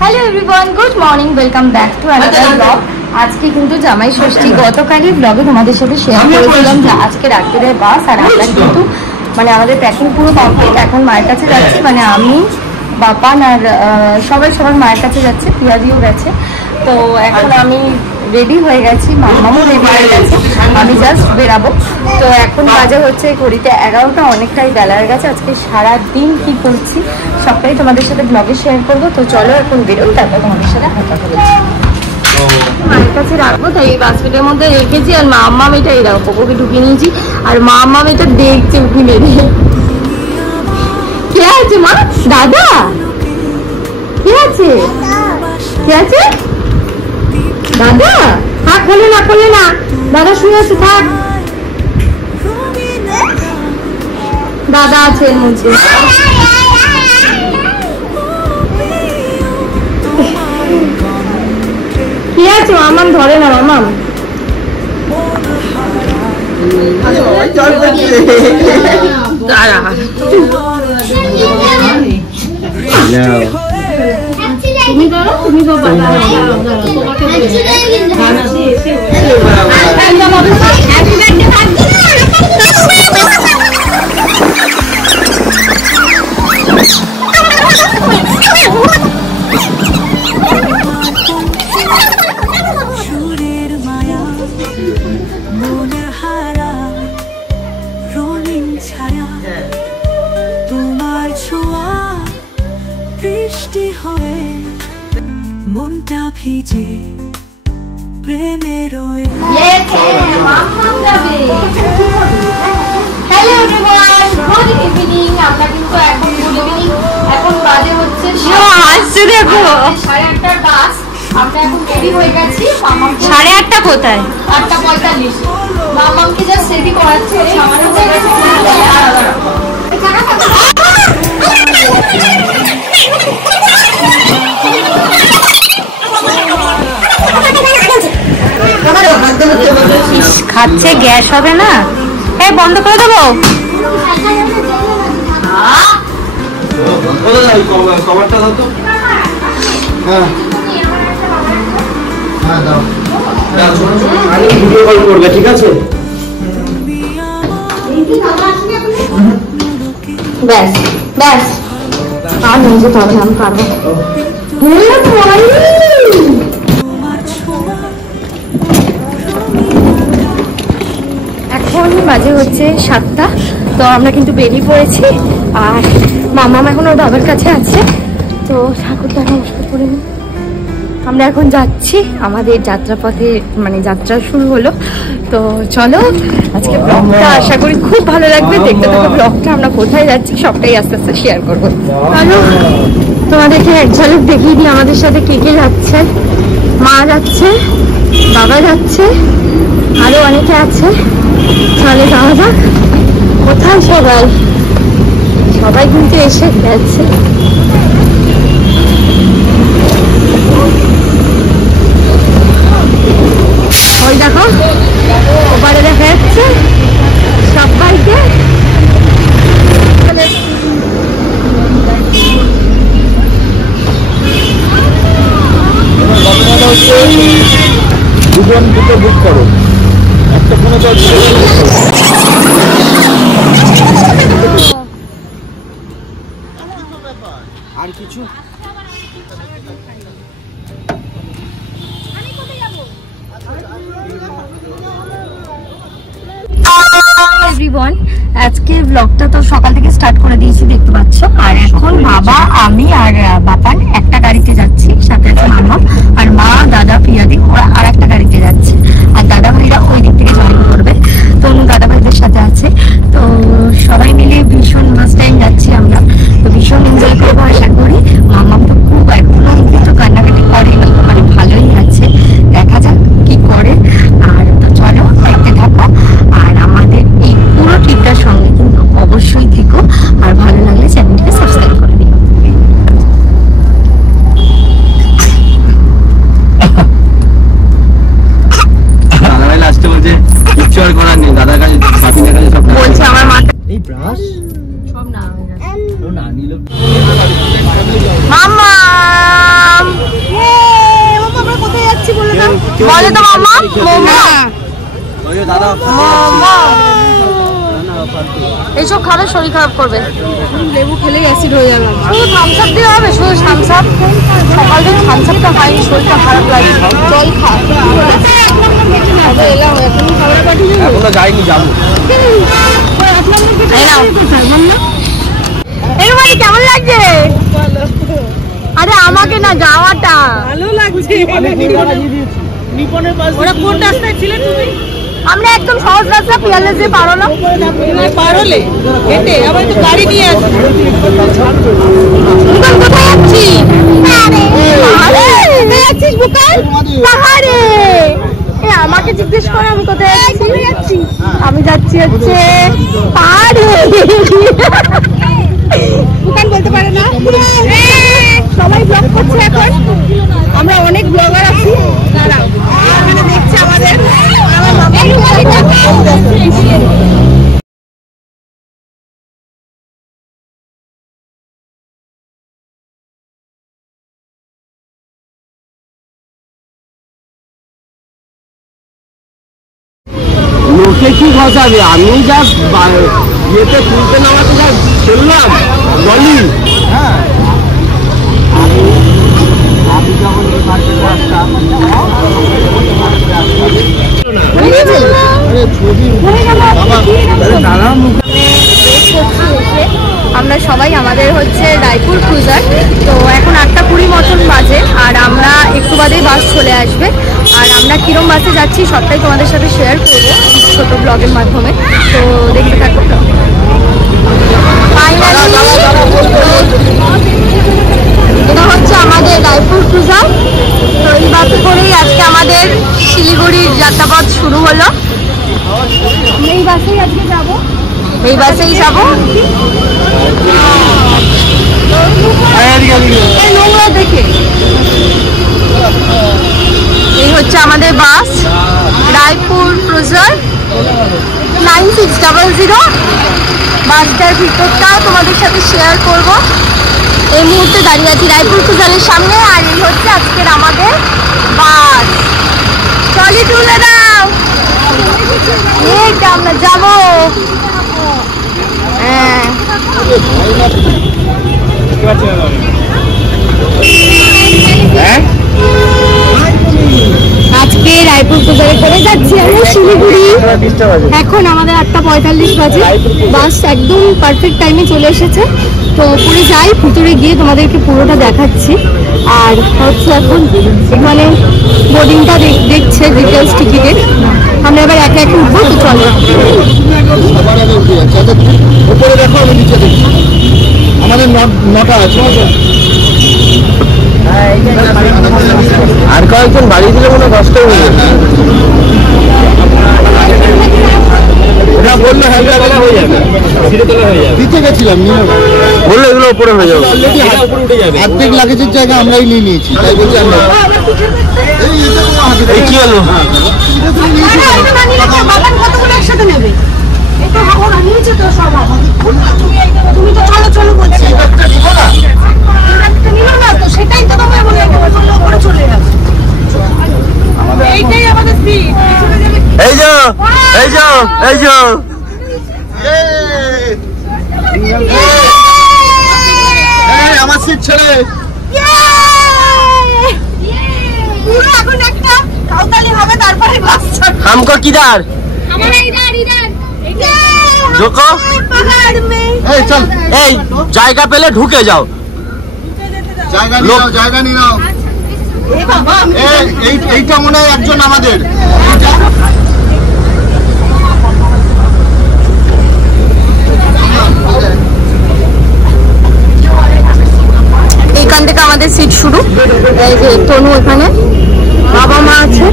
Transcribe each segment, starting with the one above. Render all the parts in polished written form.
Hello everyone, good morning, welcome back to another blog. আজকে কিন্তু জামাই ষষ্ঠী। গতকালই ব্লগে তোমাদের সাথে শেয়ার করেছিলাম যে আজকে রাত্রিরে বাস, আর আমরা কিন্তু মানে আমাদের প্যাকিং পুরো কমপ্লিট। এখন মায়ের কাছে যাচ্ছি, মানে আমি, বাপান আর সবার মায়ের কাছে যাচ্ছে, পিয়াদিও গেছে। তো এখন আমি রেডি হয়ে গেছি, মামাও রেডি হয়ে গেছে, আমি জাস্ট বেরাবো। তো এখন বাজে হচ্ছে ঘড়িতে 11টা, অনেকটাই বেলা হয়ে গেছে। আজকে সারাদিন কি করছি সবটাই তোমাদের সাথে ব্লগে শেয়ার করবো। তো চলো এখন বেরোই, তারপর তোমাদের সাথে কথা বলছি। মায়ের কাছে রাখবো, তাই এই বাস্কেটের মধ্যে রেখেছি। আর মাম্মা মেয়েটা এই রাখবো, ওকে ঢুকিয়ে নিয়েছি। আর মাম্মা মেয়েটা দেখছে উঠি মেরে। কে আছে মা? দাদা কে আছে? কে আছে? দাদা? থাক, খোলে না, দাদা শুয়ে আছে, থাক। দাদা আছে এর মধ্যে। কি আছে? মামাম ধরে না, মামাম। তুমি ধরো, তুমি মনটা ভিজে প্রেমের হ্যালো এভরিওয়ান, গুড ইভিনিং। আমরা কিন্তু এখন গুড ইভিনিং, এখন বাজে হচ্ছে আসছে দেখো 8:30টার বাস। আমরা এখন রেডি হয়ে গেছি। 8:30 কোথায়? 8:45। মামামকে জাস্ট রেডি করাচ্ছি, সামান্য হয়ে গেছে। খাচ্ছে, গ্যাস হবে না? এই বন্ধ করে দেবো। ঠিক আছে, ব্যাস ব্যাস, আর নিয়ে যেতে হবে, আমি পারবো। এখন বাজে হচ্ছে 7টা। তো আমরা কিন্তু বেরিয়ে পড়েছি, আর মামাম এখন ওর বাবার কাছে আছে। তো ঠাকুরটা নমস্কার করে নিই। আমরা এখন যাচ্ছি, আমাদের যাত্রাপথে মানে যাত্রা শুরু হলো। তো চলো, আজকে ব্লগটা আশা করি খুব ভালো লাগবে। দেখতে থাকো ব্লগটা, আমরা কোথায় যাচ্ছি সবটাই আস্তে আস্তে শেয়ার করবো। চলো তোমাদেরকে এক ঝলক দেখিয়ে দিই আমাদের সাথে কে কে যাচ্ছে। মা যাচ্ছে, বাবা যাচ্ছে, আরো অনেকে আছে। চলে যাওয়া যাক। কোথায় সবাই? সবাই কিন্তু এসে গেছে। ওই দেখো, ওপারে দেখা যাচ্ছে সবাইকে। দুটো বুক করো, একটা ফোনে তো আর কিছু। এভরিওয়ান, আজকে ব্লগটা তো সকাল থেকে স্টার্ট করে দিয়েছি, দেখতে পাচ্ছ। আর এখন বাবা, আমি আর বাপান একটা গাড়িতে যাচ্ছি, সাথে আছে মামা আর মা, দাদা, পিয়াদি, ওরা আর একটা গাড়িতে যাচ্ছে। আর দাদা ভাইরা ওই দিক থেকে জয়েন করবে। তো দাদা ভাইদের সাথে আছে। তো সবাই মিলে ভীষণ ফার্স্ট টাইম যাচ্ছি আমরা, তো ভীষণ এনজয় করবো আশা করি। মামা তো খুব এখনো কিন্তু কান্নাকাটি করে, মানে ভালোই আছে, দেখা যাক কি করে। আর তো চলো দেখতে থাকো, আর আমাদের এই পুরো ট্রিপটার সঙ্গে কিন্তু অবশ্যই থেকো। আর ভালো লাগলে চ্যানেলটাকে সাবস্ক্রাইব করে দিও। বলে তো মামা মোমো মোমো এইসব খাবে শরীর খারাপ করবে। লেবু খেলেই অ্যাসিড হয়ে যাবে। শুধু থামস আপ দিয়ে হবে, শুধু থামস আপ। সকাল থেকে থামস আপটা খাইনি, শরীরটা খারাপ লাগে। জল খা। এলাম এখন খাবার পাঠিয়ে দেবো। এখনো যাইনি, যাবো। এরমাই কেমন লাগছে? আরে আমাকে না, যাওয়াটা ভালো লাগছে। ওরা কোন রাস্তায় ছিলে তুমি? আমরা একদম সহজ রাস্তা, পিয়ালেস দিয়ে পারোলে পারলে হেঁটে আবার তো গাড়ি নিয়ে আসছি। কোথায় যাচ্ছি? পাহাড়ে। আমাকে জিজ্ঞেস করে আমি কোথায় যাচ্ছি। আমি যাচ্ছি হচ্ছে পাহাড়ে। দোকান বলতে পারে না, সবাই ব্লগ করছে এখন। আমরা অনেক ব্লগার আছি, দাঁড়াও এখানে দেখছে আমাদের। লোকে কি ঘষাবে, আমি জাস্ট ইয়েতে তুলতে নামাতে যা চললাম বলি। হ্যাঁ আমি যখন আমরা সবাই আমাদের হচ্ছে রায়পুর ক্রুজার। তো এখন 8:20 মতন বাজে, আর আমরা একটু বাদেই বাস চলে আসবে। আর আমরা কিরম বাসে যাচ্ছি সবটাই তোমাদের সাথে শেয়ার করবো ছোট ব্লগের মাধ্যমে। তো দেখতে থাকো। এটা হচ্ছে আমাদের রায়পুর ক্রুজার। তো এই বাসে করেই আজকে আমাদের শিলিগুড়ির যাত্রাপথ শুরু হলো। এই বাসেই আজকে যাবো, এই বাসেই যাবো। নোংরা দেখে এই হচ্ছে আমাদের বাস, রায়পুর ক্রুজার 9600। বাসটার ভিতরটাও তোমাদের সাথে শেয়ার করব। এই মুহূর্তে দাঁড়িয়ে আছি রায়পুর ক্রুজারের সামনে, আর এই হচ্ছে আজকের আমাদের বাস। ট্রলি তুলে দাও, আমরা যাবো। হ্যাঁ আজকে রায়পুর ক্রুজারে করে যাচ্ছি আমরা শিলিগুড়ি। এখন আমাদের 8:45 বাজে। বাস একদম পারফেক্ট টাইমে চলে এসেছে। তো পুরো যাই, ভিতরে গিয়ে তোমাদেরকে পুরোটা দেখাচ্ছি। আর হচ্ছে এখন এখানে বোর্ডিংটা দেখছে, ডিটেলস টিকিটের। আমরা এবার একে একে উঠবো। তো চলো, উপরে দেখো, আমি নিচে দেখি। আমাদের 9টা আছে। আর কয়েকজন বাড়ি দিলে মনে কষ্ট হয়ে যাবে। এটা বললে হয়ে যাবে, দিতে গেছিলাম, বললে এগুলো উপরে হয়ে যাবে। অর্ধেক লাগেজের জায়গা আমরাই নিয়ে নিয়েছি, তাই বলছি আমরা। এই কি হলো? একসাথে নেবে তুমি তো চলো চলো বলছি, সেটাই তো তোমার মনে হয় চলে যাবে। এইটাই আমাদের সিট। এই যে এই যে এই যে আমার সিট ছেড়ে পুরো এখন একটা কাউতালি হবে, তারপরে বাস ছাড়বে। हमको किधर हमारा इधर इधर ঢোকো। এই চল, এই জায়গা পেলে ঢুকে যাও। জায়গা নিয়ে নাও, জায়গা নিয়ে নাও। এইটা মনে হয় একজন আমাদের। এইখান থেকে আমাদের সিট শুরু। এই যে তনু এখানে, বাবা মা আছে।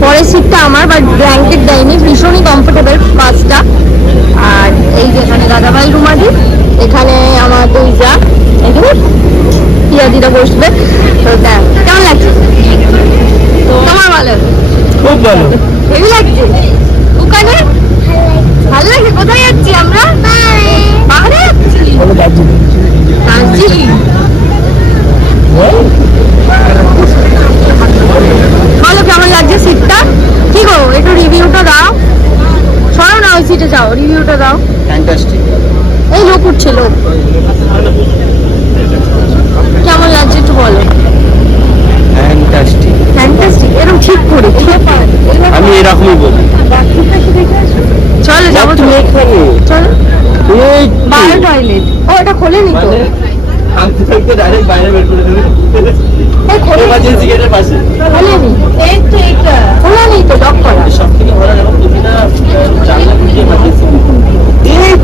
পরের সিটটা আমার, বাট ব্ল্যাঙ্কেট দেয়নি, ভীষণই কমফোর্টেবল বাসটা। আর এই যে এখানে দাদাভাই রুমাদি, এখানে আমার দুই যা, এখানে পিয়াদিরা বসবে। তো দেখ কেমন লাগছে? তোমার ভালো? খুব ভালো, হেভি লাগছে। ওখানে ভালো লাগছে। কোথায় যাচ্ছি আমরা? পাহাড়ে যাচ্ছি, দার্জিলিং। বলো কেমন লাগছে? চলো যাবো তো, চলো। বায়ো টয়লেট, ও এটা খোলেনি তো, খোলেনি, খোলেনি তো, লক করা।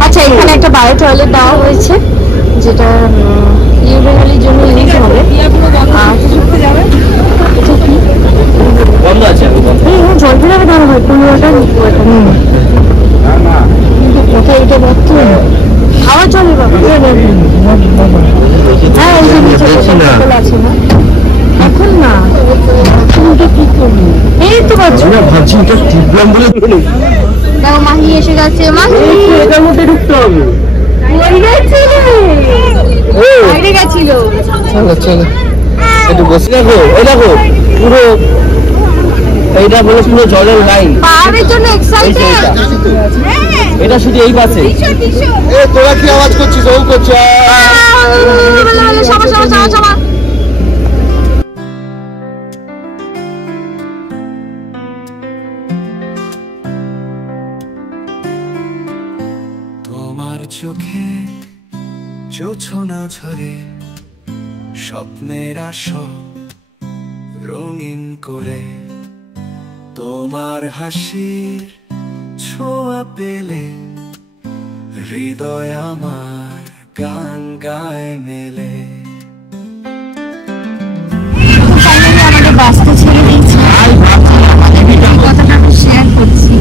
আচ্ছা, এখানে একটা বায়ো টয়লেট দেওয়া হয়েছে, যেটা ইউরিনারির জন্য ইউজ হবে। জল ফেলাবে দেওয়া হয় 15টা। এটা দেখতে খাওয়ার জন্য হ্যাঁ, আছে না এখন, না এই তো ভাবছি এটা টিপলাম বলে। দেখো মাহি এসে গেছে, মাহি এটার মধ্যে ঢুকতে হবে, বাইরে গেছিল। চলো চলো একটু বসে দেখো, ওই দেখো পুরো এইটা বলে পুরো জলের লাইন, পাহাড়ের জন্য এক্সাইটেড। এটা শুধু এই পাশে। এ তোরা কি আওয়াজ করছিস? ও করছে সবাই সবাই সবাই সবাই। তোমার চোখে জোছনা ঝরে স্বপ্নের আসর রঙিন করে, তোমার হাসির ছোঁয়া পেলে হৃদয় আমার গান গায় মেলে। আমাদের বাসটা ছেড়ে দিয়েছি, কথাটা আমি শেয়ার করছি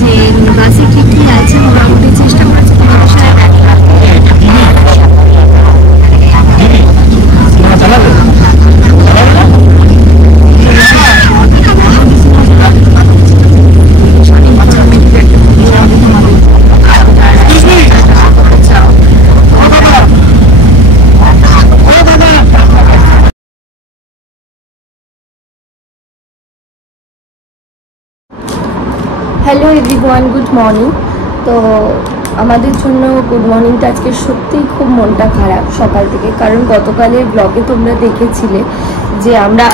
যে বাসে কি কি আছে, মোটামুটি চেষ্টা করেছি তোমাদের সাথে দেখা। Hello everyone, good morning. তো আমাদের জন্য গুড মর্নিংটা আজকে সত্যিই খুব মনটা খারাপ সকাল থেকে, কারণ গতকালের ব্লগে তোমরা দেখেছিলে যে আমরা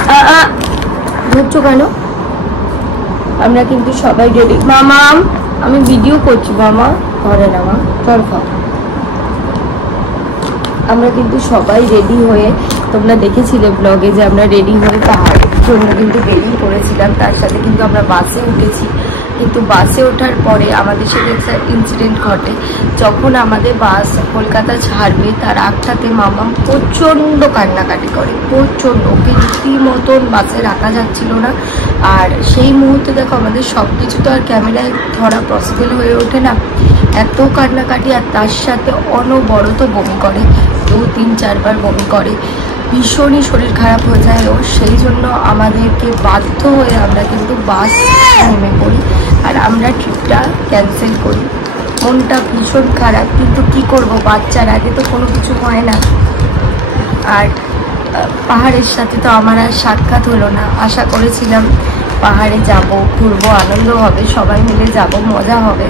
ধরছো কেন, আমরা কিন্তু সবাই রেডি। মামা আমি ভিডিও করছি, মামা ধরে না, মা ধর খাও। আমরা কিন্তু সবাই রেডি হয়ে, তোমরা দেখেছিলে ব্লগে যে আমরা রেডি হয়ে পাহাড়ের জন্য কিন্তু বেরিয়ে পড়েছিলাম। তার সাথে কিন্তু আমরা বাসে উঠেছি, কিন্তু বাসে ওঠার পরে আমাদের সাথে একটা ইনসিডেন্ট ঘটে। যখন আমাদের বাস কলকাতা ছাড়বে তার আগটাতে মামা প্রচণ্ড কান্নাকাটি করে, প্রচণ্ড, ওকে রীতিমতন বাসে রাখা যাচ্ছিল না। আর সেই মুহূর্তে দেখো আমাদের সব কিছু তো আর ক্যামেরায় ধরা পসিবল হয়ে ওঠে না, এত কান্নাকাটি। আর তার সাথে অনবরত বমি করে, 2-3-4 বার বমি করে, ভীষণই শরীর খারাপ হয়ে যায় ওর। সেই জন্য আমাদেরকে বাধ্য হয়ে আমরা কিন্তু বাস নেমে পড়ি আর আমরা ট্রিপটা ক্যান্সেল করি। মনটা ভীষণ খারাপ, কিন্তু কি করব, বাচ্চার আগে তো কোনো কিছু হয় না। আর পাহাড়ের সাথে তো আমার আর সাক্ষাৎ হলো না। আশা করেছিলাম পাহাড়ে যাব, ঘুরবো, আনন্দ হবে, সবাই মিলে যাব, মজা হবে।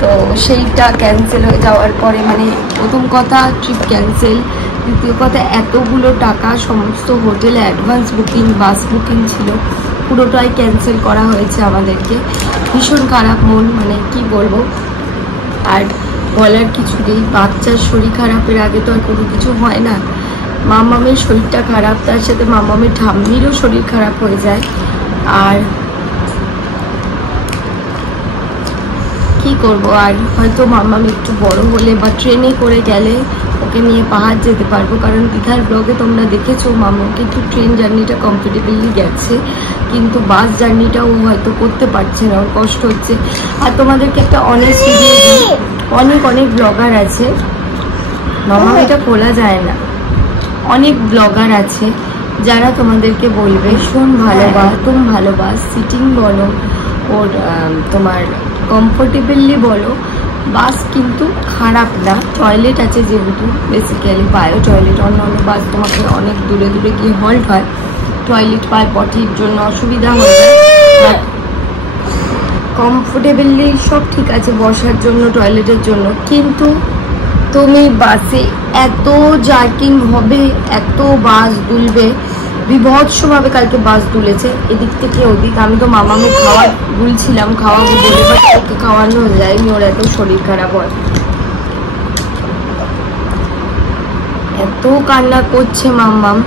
তো সেইটা ক্যান্সেল হয়ে যাওয়ার পরে, মানে প্রথম কথা ট্রিপ ক্যান্সেল, দ্বিতীয় কথা এতগুলো টাকা সমস্ত হোটেলে অ্যাডভান্স বুকিং, বাস বুকিং ছিল, পুরোটাই ক্যান্সেল করা হয়েছে আমাদেরকে। ভীষণ খারাপ মন, মানে কি বলবো, আর বলার কিছু নেই। বাচ্চার শরীর খারাপের আগে তো আর কোনো কিছু হয় না। মামামের শরীরটা খারাপ, তার সাথে মামামের ঠাম্মিরও শরীর খারাপ হয়ে যায়। আর কি করব, আর হয়তো মামাম একটু বড় হলে বা ট্রেনে করে গেলে ওকে নিয়ে পাহাড় যেতে পারবো, কারণ দীঘার ব্লগে তোমরা দেখেছো মামাম কিন্তু ট্রেন জার্নিটা কমফোর্টেবলি গেছে, কিন্তু বাস জার্নিটা ও হয়তো করতে পারছে না, ওর কষ্ট হচ্ছে। আর তোমাদেরকে একটা অনেস্ট ভিডিও দিই, অনেক অনেক ব্লগার আছে, মামাম এটা খোলা যায় না, অনেক ব্লগার আছে যারা তোমাদেরকে বলবে শোন ভালোবাস, তুমি ভালোবাস, সিটিং বলো, ওর তোমার কমফোর্টেবলি বলো, বাস কিন্তু খারাপ না, টয়লেট আছে যেহেতু, বেসিক্যালি বায়ো টয়লেট। অন্য অন্য বাস তোমাকে অনেক দূরে দূরে গিয়ে হল্ট হয়, টয়লেট পায়, পটির জন্য অসুবিধা হয়ে যায়, বাট কমফোর্টেবলি সব ঠিক আছে বসার জন্য, টয়লেটের জন্য। কিন্তু তুমি বাসে এত জার্কিং হবে, এত বাস দুলবে, বিভৎসভাবে কালকে বাস তুলেছে এদিক থেকে ওদিক। আমি তো মামাকে খাওয়া ভুলছিলাম, খাওয়াবো বলে, বাট ওকে খাওয়ানো যায়নি, ওর এত শরীর খারাপ হয়। এত কান্না করছে মাম্মাম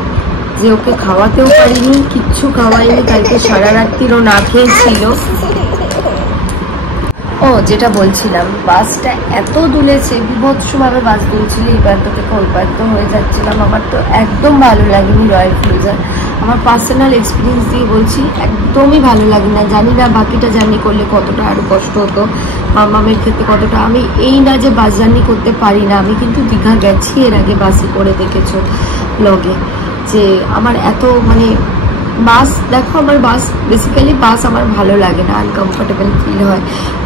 যে ওকে খাওয়াতেও পারিনি, কিচ্ছু খাওয়াইনি। কালকে সারা রাত্রিরও না খেয়েছিল। ও যেটা বলছিলাম, বাসটা এত দুলেছে, বিভৎসভাবে বাস দুলছিল, এই প্রান্ত থেকে ওই প্রান্ত হয়ে যাচ্ছিলাম। আমার তো একদম ভালো লাগেনি রয়্যাল ক্রুজার। আমার পার্সোনাল এক্সপিরিয়েন্স দিয়ে বলছি, একদমই ভালো লাগে না। জানি না বাকিটা জার্নি করলে কতটা আরও কষ্ট হতো, মামামের ক্ষেত্রে কতটা। আমি এই না যে বাস জার্নি করতে পারি না, আমি কিন্তু দীঘা গেছি এর আগে, বাসে করে দেখেছো ব্লগে, যে আমার এত মানে বাস, দেখো আমার বাস বেসিক্যালি বাস আমার ভালো লাগে না, আনকমফোর্টেবল ফিল হয়।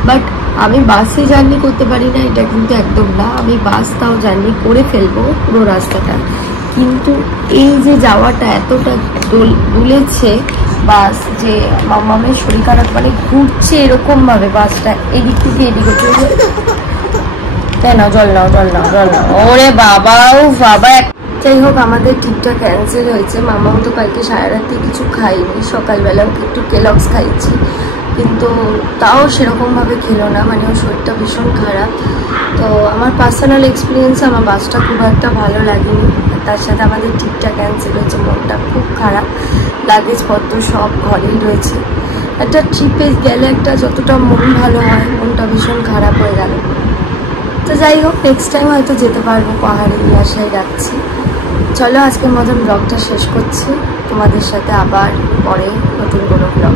বাট আমি বাসে জার্নি করতে পারি না এটা কিন্তু একদম না। আমি বাস তাও জার্নি করে ফেলবো পুরো রাস্তাটা, কিন্তু এই যে যাওয়াটা এতটা দুলেছে বাস, যে মামামের শরীর খারাপ, মানে ঘুরছে এরকমভাবে বাসটা, এদিক থেকে এদিক হচ্ছে। তাই না, জল নাও জল নাও জল নাও, ওরে বাবা ও বাবা। যাই হোক, আমাদের ঠিকঠাক ক্যান্সেল হয়েছে। মামাও তো কালকে সারা রাত্রে কিছু খাইনি, সকালবেলা ওকে একটু কেলক্স খাইছি, কিন্তু তাও সেরকমভাবে খেলো না, মানে ওর শরীরটা ভীষণ খারাপ। তো আমার পার্সোনাল এক্সপিরিয়েন্স, আমার বাসটা খুব একটা ভালো লাগেনি। তার সাথে আমাদের ঠিকঠাক ক্যান্সেল হয়েছে, মনটা খুব খারাপ। লাগেজপত্র সব ঘরেই রয়েছে। একটা ট্রিপে গেলে একটা যতটা মন ভালো হয়, মনটা ভীষণ খারাপ হয়ে গেল। তো যাই হোক, নেক্সট টাইম হয়তো যেতে পারবো, পাহাড়ে এই আশায় রাখছি। চলো আজকের মতন ব্লগটা শেষ করছি, তোমাদের সাথে আবার পরে নতুন কোনো ব্লগ